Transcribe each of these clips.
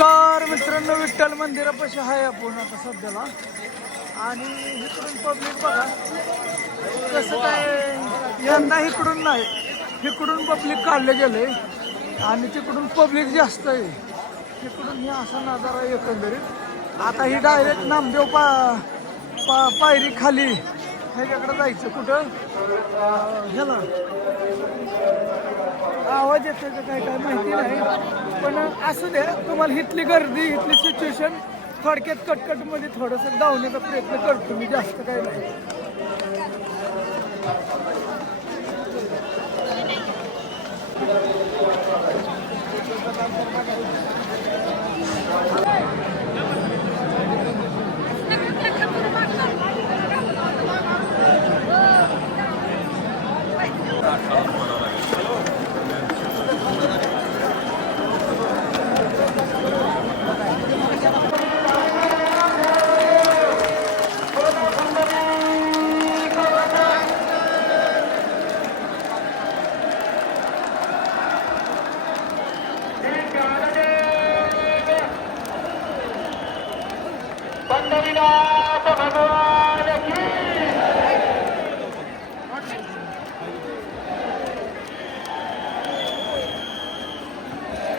नमस्कार मित्रांनो विठ्ठल मंदिरापाशी आहे आपण आता सध्याला. आणि इकडून पब्लिक बघा. कसं काय यंदा इकडून नाही इकडून पब्लिक काढले गेले. आणि तिकडून पब्लिक जास्त आहे. तिकडून हे असा नजारा एकंदरीत. आता ही डायरेक्ट नामदेव पा पा पायरी खाली ह्याच्याकडे जायचं कुठं? ह्याला. आवाज येतो का काय काय माहिती नाही. पण असू द्या तुम्हाला इथली गर्दी इथली सिच्युएशन थोडक्यात कटकटमध्ये थोडंसं धावण्याचा प्रयत्न करतो मी जास्त काय नाही.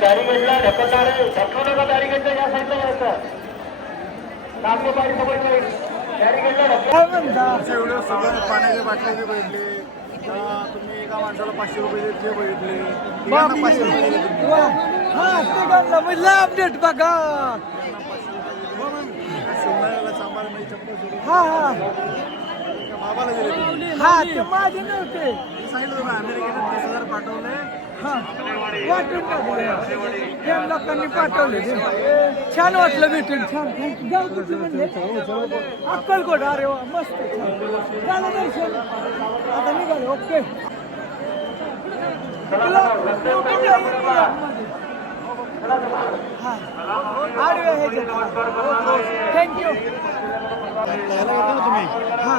बॅरिगेटला ढकलणार. ढकलू नका या साईडला जायचं. समोर एवढं सगळं तुम्ही एका माणसाला पाचशे रुपये पाचशे रुपये अपडेट बघा. सांभाळ मी चप्पल सोडून. हा हा. बाबाला हा ते माझे नव्हते. मी सांगितलं तुम्ही अमेरिकेने तीस हजार पाठवले. वाटून टाकले त्या लोकांनी पाठवले ते. छान वाटलं भेटून. छान. थँक्यू जाऊ कुठे म्हणजे. अक्कलकोट. अरे वा मस्त. झालं दर्शन. आता निघाले. ओके? हा. आडव्या ह्याच्यात थँक्यू हा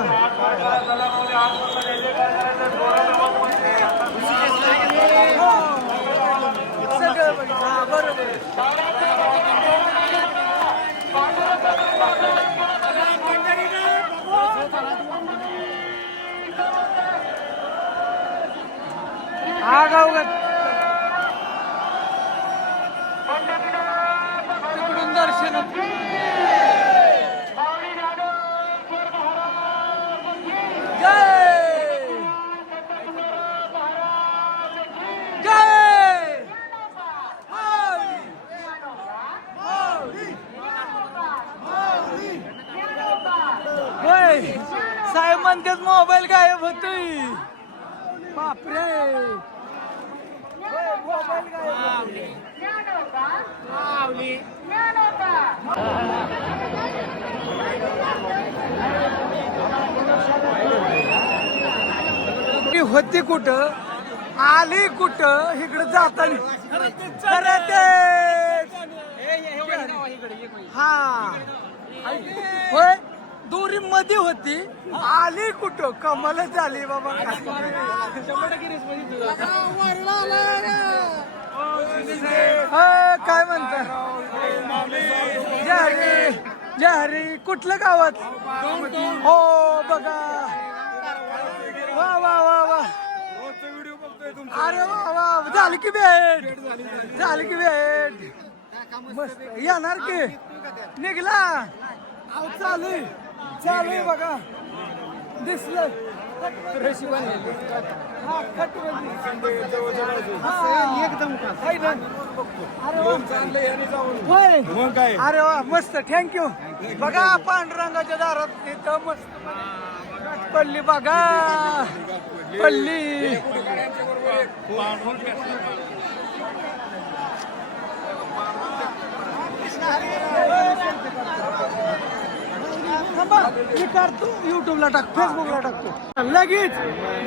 सगळं बघितलं. हा, बरोबर आहे. आगावगत तिकडून दर्शन जय जय माऊली! माऊली! माऊली! होय साहेब म्हणतात मोबाईल गायब होतोय. बापरे. ती होती कुठं? आली कुठं? इकडे जाताना. तेच. हा होय? दोरी मध्ये होती. आली कुठं? कमाल झाली बाबा. हा, काय म्हणता? जय हरी कुठलं गावात? हो बघा. वा वा वा वा. अरे वा वा झाली की भेट. झाली की भेट. मस्त. येणार की? निघला. चालू चालू आहे बघा. दिसलं. हा. हा, एकदम? अरे वा. होय. अरे वा मस्त. थँक्यू बघा पांडुरंगाच्या दारात इथं मस्त पल्ली बघा. पल्ली थांबा, मी काढतो युट्यूबला टाक फेसबुकला टाकतो. लगेच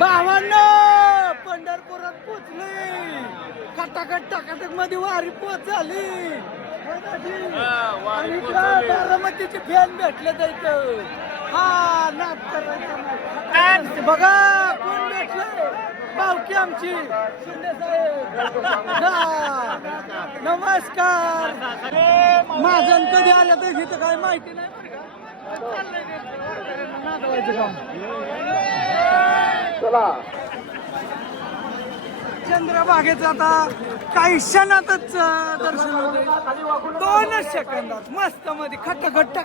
भावांना पंढरपुरात पोचले. कटाकट टाकाटकमध्ये वारी पोच हो आणि इकडं बारामतीचे फॅन भेटले जायचं हा नाच करायचं बघा कोण भेटलं पावकी आमची. शिंदे साहेब. हा. नमस्कार. महाजन कधी आलं तर इथं काय माहिती नाही. चला. चंद्रभागेचं आता काही क्षणातच दर्शन होतंय. दोनच सेकंदात मस्त मध्ये खट्ट खट्ट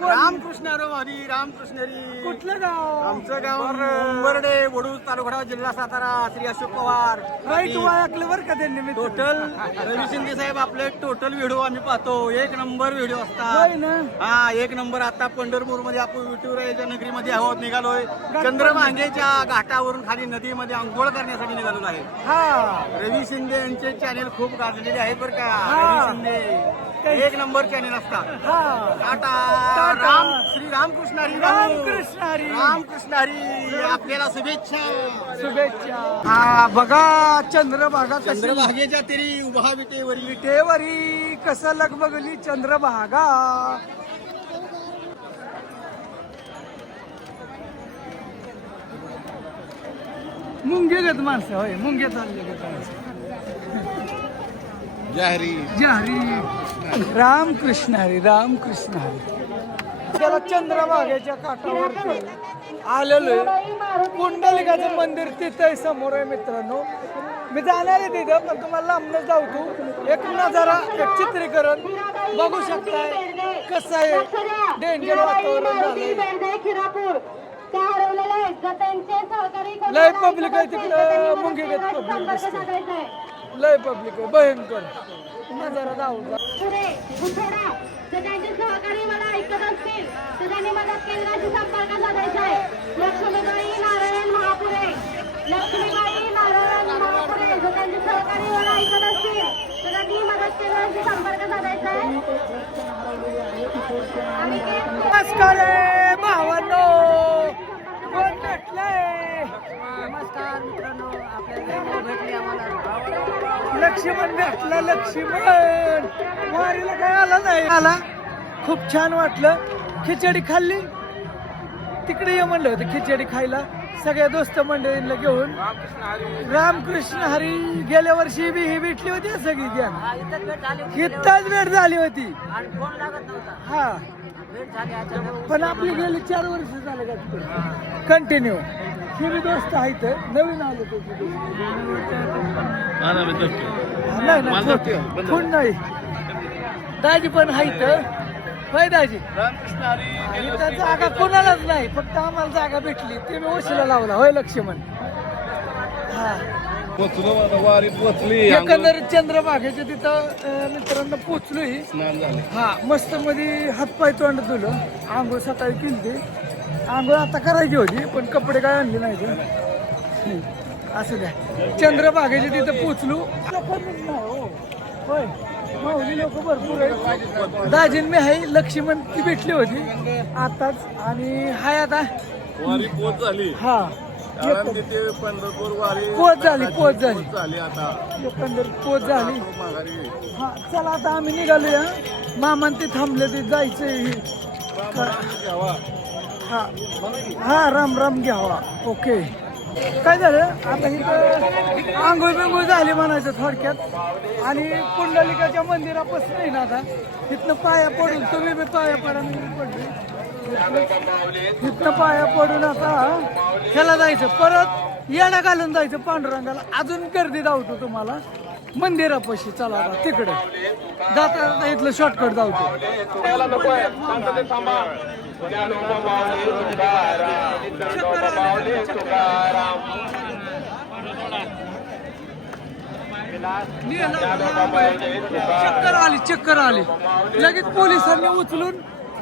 का कोण? रामकृष्ण हरी रामकृष्णरी कुठलं गाव? आमचं गाव उंबर्डे वडूज तालुका जिल्हा सातारा श्री अशोक पवार. राईट वायकलं बरं का त्यांनी मी टोटल रवी शिंदे साहेब आपले टोटल व्हिडिओ आम्ही पाहतो. एक नंबर व्हिडिओ असतात. हा एक नंबर आता पंढरपूरमध्ये आपण विठुरायाच्या नगरीमध्ये आहोत निघालोय. चंद्रभांगेच्या घाटावरून खाली नदीमध्ये आंघोळ करण्यासाठी निघालो आहे. हा. रवी शिंदे यांचे चॅनेल खूप गाजलेले आहेत बरं का. रवी शिंदे. एक नंबर चॅनेल असतात हा. टाटा. टाटा. राम श्री रामकृष्ण हरी रामकृष्ण हरी रामकृष्ण हरी आपल्याला शुभेच्छा. शुभेच्छा. हा बघा चंद्रभागा कशी चंद्रभागेच्या तरी उभा विटेवरील विटेवरी. कसं लगबगली चंद्रभागा. मुंगे घेत माणसं होय मुंगे चालले घेत माणसं. जाहरी. हरी रामकृष्ण हरी रामकृष्ण हरी. त्याला चंद्रभागेच्या काठावर आलेलो आहे. कुंडलिकाचं मंदिर तिथं आहे समोर आहे मित्रांनो. मी जाणार आहे तिथं पण तुम्हाला लांबनच जाऊ तू एक नजारा एक चित्रीकरण. बघू शकताय कसं आहे डेंजर वातावरण झालंय. लय पब्लिक आहे तिकडं, मुंगी घेत पब्लिक लय पब्लिक आहे भयंकर. बुथोडा जर त्यांचे सहकारी मला ऐकत असतील तर त्यांनी मदत केंद्राशी संपर्क साधायचा आहे. लक्ष्मीबाई नारायण महापुरे. लक्ष्मीबाई नारायण महापुरे. जर त्यांचे सहकारी मला ऐकत असतील तर त्यांनी मदत केंद्राशी संपर्क साधायचा आहे. भावांनो. नमस्कार मित्रांनो आपल्याला भेटली आम्हाला लक्ष्मण भेटला लक्ष्मण. वारीला काय आला नाही. आला. खूप छान वाटलं. खिचडी खाल्ली. तिकडे ये म्हणलं होतं खिचडी खायला. सगळ्या दोस्त मंडळींना घेऊन. रामकृष्ण हरी गेल्या वर्षी बी ही भेटली होती सगळी घ्या. हा, इथंच भेट झाली होती. इतकाच भेट झाली होती. हा. पण आपली गेली चार वर्ष झाले का कंटिन्यू बी दोस्त आहेत नवीन आले ते नाही ना छोटे कोण नाही? दाजी पण आहेत होय दाजी? इथं जागा कोणालाच नाही फक्त आम्हाला जागा भेटली. ते मी वशिला लावला होय लक्ष्मण? हा. एकंदरीत चंद्रभागेच्या तिथं मित्रांनो पोचलोय. हा मस्त मध्ये हातपाय तोंड धुलं आंघोळ सकाळी केली. आंघोळ आता करायची होती पण कपडे काय आणले नाही ते असं द्या. चंद्रभागेच्या तिथं पोचलो. हो. होय. माऊली लोक भरपूर आहेत. दाजीन मी आहे लक्ष्मण ती भेटली होती. आताच आणि हाय आता. वारी पोच झाली. हा. कारण तिथे पंढरपूर वारी पोच झाली पोच झाली. पोच झाली आता. पोच झाली. हा चला आता आम्ही निघालोया मामान ते थांबले ते घ्यावा. हा. हा राम राम घ्यावा. ओके. काय झालं? आता इथं आंघोळ बिंघोळ झाली म्हणायचं थोडक्यात. आणि पुंडलिकाच्या मंदिरापासून आहे ना आता. इथनं पाया पडून तुम्ही बी पाया पडा मी बी इथनं पाया पडून आता ह्याला जायचं. परत येणं घालून जायचं पांडुरंगाला. अजून गर्दी धावतो तुम्हाला. मंदिरापाशी चला आता तिकडे. जाता जाता इथलं शॉर्टकट धावतो. चक्कर आली चक्कर आली. लगेच पोलिसांनी उचलून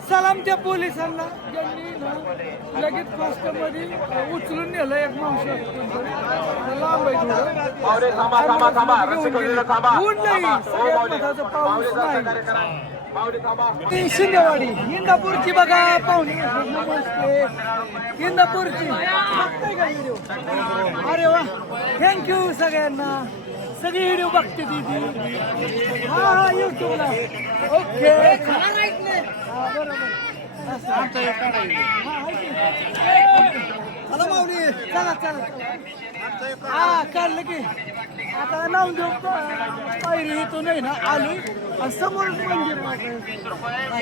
सलाम त्या पोलिसांना. ज्यांनी ना लगेच फास्टमध्ये उचलून नेलं एक होती. लांब आहे थोडं. ऊन नाही? सगळ्यात महत्वाचं पाऊस नाही. ती शिंदेवाडी इंदापूरची बघा पाहुणे इंदापूरची. अरे वा. थँक्यू सगळ्यांना. सगळी व्हिडिओ बघते ती हा हा युट्यूबला ओके हा बरोबर. हा, की? चला माऊली चला चला. हा काढलं की आता लावून देऊ. पायरी इथून नाही ना आणि समोर.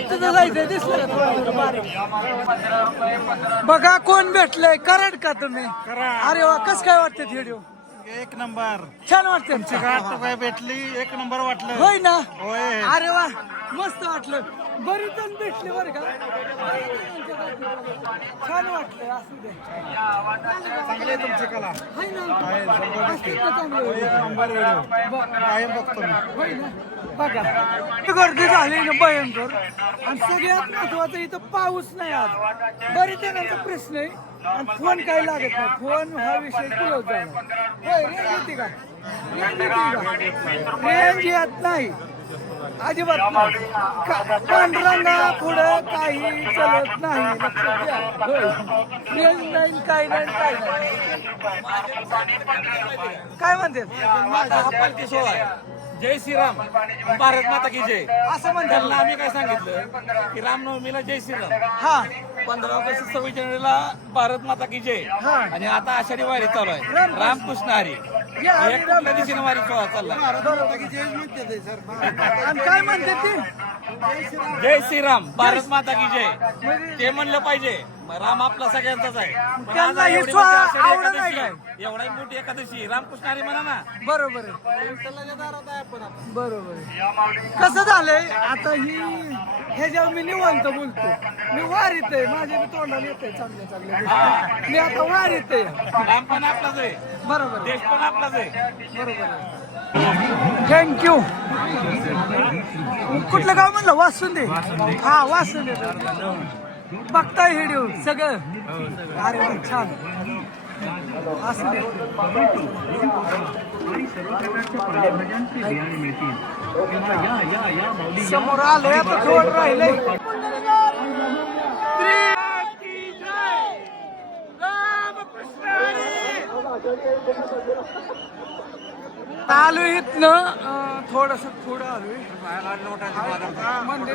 तिथं जायचंय दिसलं? बघा कोण भेटलंय. करड का तुम्ही? अरे वा कस काय वाटतं व्हिडिओ एक नंबर. छान वाटतं गाठ काय भेटली एक नंबर वाटलं. होय ना? होय. अरे वा मस्त वाटलं. बरी जण भेटले बरं का? छान वाटलं असू दे. चांगली तुमची कला. हाय ना? असतील का चांगले नंबर कायम बघतो मी. होय ना? बघा. गर्दी झाली ना भयंकर. आणि सगळ्यात महत्वाचं इथं पाऊस नाही आज. बरेच जणांचा प्रश्न आहे. आणि फोन काय लागत नाही. फोन हा विषय क्लोज झाला. होय रेंज येते का? रेंज येते का? रेंज येत नाही. अजिबात नाही. का- पांढरांना पुढं काही चलत नाही. लक्षात घ्या होय. रेंज नाही काय नाही काय नाही. काय म्हणते? जय श्रीराम. भारत माता की जय. असं म्हणतात. त्यांना आम्ही काय सांगितलं? की रामनवमीला जय श्रीराम. हा. पंधरा ऑगस्ट सव्वीस जानेवारीला भारत माता की जय. हा. आणि आता आषाढी वारी चालू आहे. रामकृष्ण. रामकृष्ण हरी. एक कुठल्या. दिशेने वारी सोहळा चालला आणि काय म्हणते ते? जय श्रीराम. भारत माता की जय. म्हणजे ते म्हणलं पाहिजे. राम आपला सगळ्यांचाच आहे. पण त्यांना आज हे एवढी मोठी आषाढी आवडत नाही एकादशी एवढी मोठी एकादशी. रामकृष्ण हरी म्हणा ना. बरोबर आहे. बरोबर आहे. कसं झालंय? आता ही ह्याच्यावर मी निवांत बोलतो मी वारीत आहे. माझ्या मी तोंडाला येते चांगल्या चांगल्या गोष्टी. मी आता वारीत आहे. राम पण आपलाच आहे. बरोबर आहे. देश पण आपलाच आहे. बरोबर आहे. थँक्यू कुठलं गाव म्हणलं? वासुंदे. हा वासुंदे. बघताय व्हिडिओ सगळं. अरे वा छान. असू समोर आलंय आता थोडं राहिलंय. आलोय इथनं थोडस पुढं आलोय. मंदिर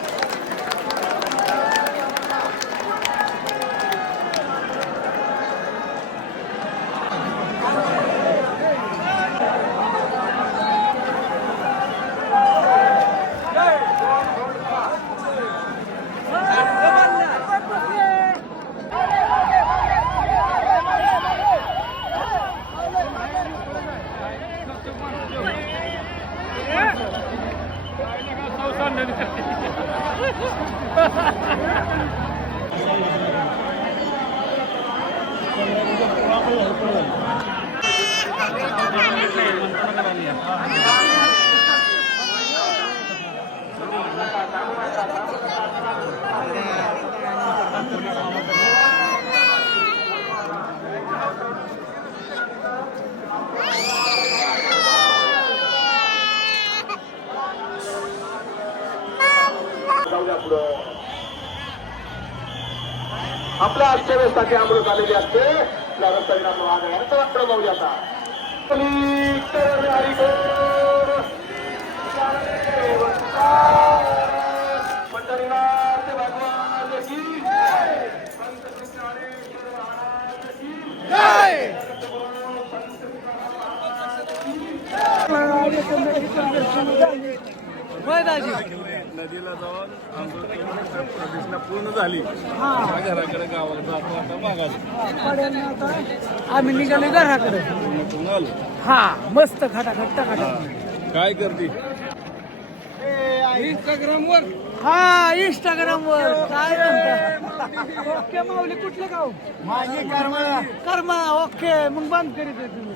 आहे पुढं. आपल्या आजच्या वेळेसाठी अमृत आलेली असते. आपल्या रस्त्याने आपण वागणार तर आपण जाऊया आता. पलीकडे हरिकोर, पंढरीनाथ भगवान की जय. संत ज्ञानेश्वर महाराज की होय दाजी नदीला जाऊन आंघोळ करून पूर्ण झाली. हा. घराकडे गावाला जातो आता मागायला आम्ही निघाले घराकडे. आलो? हा मस्त खटाखट टकाटक. काय करते? इंस्टाग्राम वर हा इंस्टाग्राम वर काय म्हणता? ओके माऊली कुठलं गाव? माझी करमळा. कर्मा ओके. मग बंद करीत आहे तुम्ही.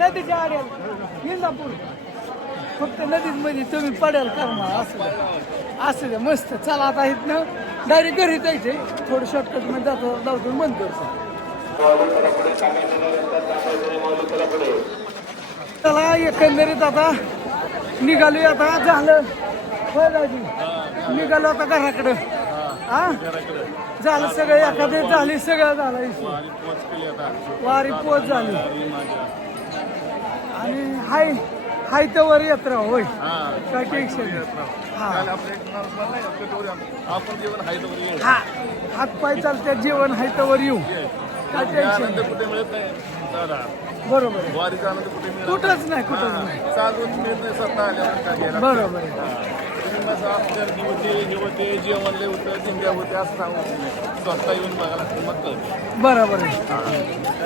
नदीच्या आड्याला. इंदापूर. फक्त नदीत मध्ये तुम्ही पडेल कर्मा असं द्या. असं द्या मस्त. चला आता इथनं डायरेक्ट घरी जायचे. थोडं शॉर्टकटमध्ये जातो जाऊन बंद करतो. चला एकंदरीत आता निघालोय आता. झालं. होय दाजी? निघालो आता घराकडं. हा झालं सगळं. एखादे झाली सगळं झालं. वारी पोच झाली. आणि हाय. हाय तर यात्रा होय. हा. काय टेन्शन नाही. हा. आपण जेवण आहे तर ये. हा. हातपाय चालत्यात जेवण हाय तर येऊ. काय टेन्शन आनंद. कुठे मिळत नाही. दादा. बरोबर आहे. वारीचा आनंद कुठे मिळत कुठंच नाही कुठंच नाही. चालून मिळत नाही स्वतः आल्यावर का घ्यायला बरोबर आहे. तुम्ही माझं गर्दी होते हे होते जेवण लय होतं जिंक्या होते असं सांगू. स्वतः येऊन बघायला मग कळतं. बरोबर आहे.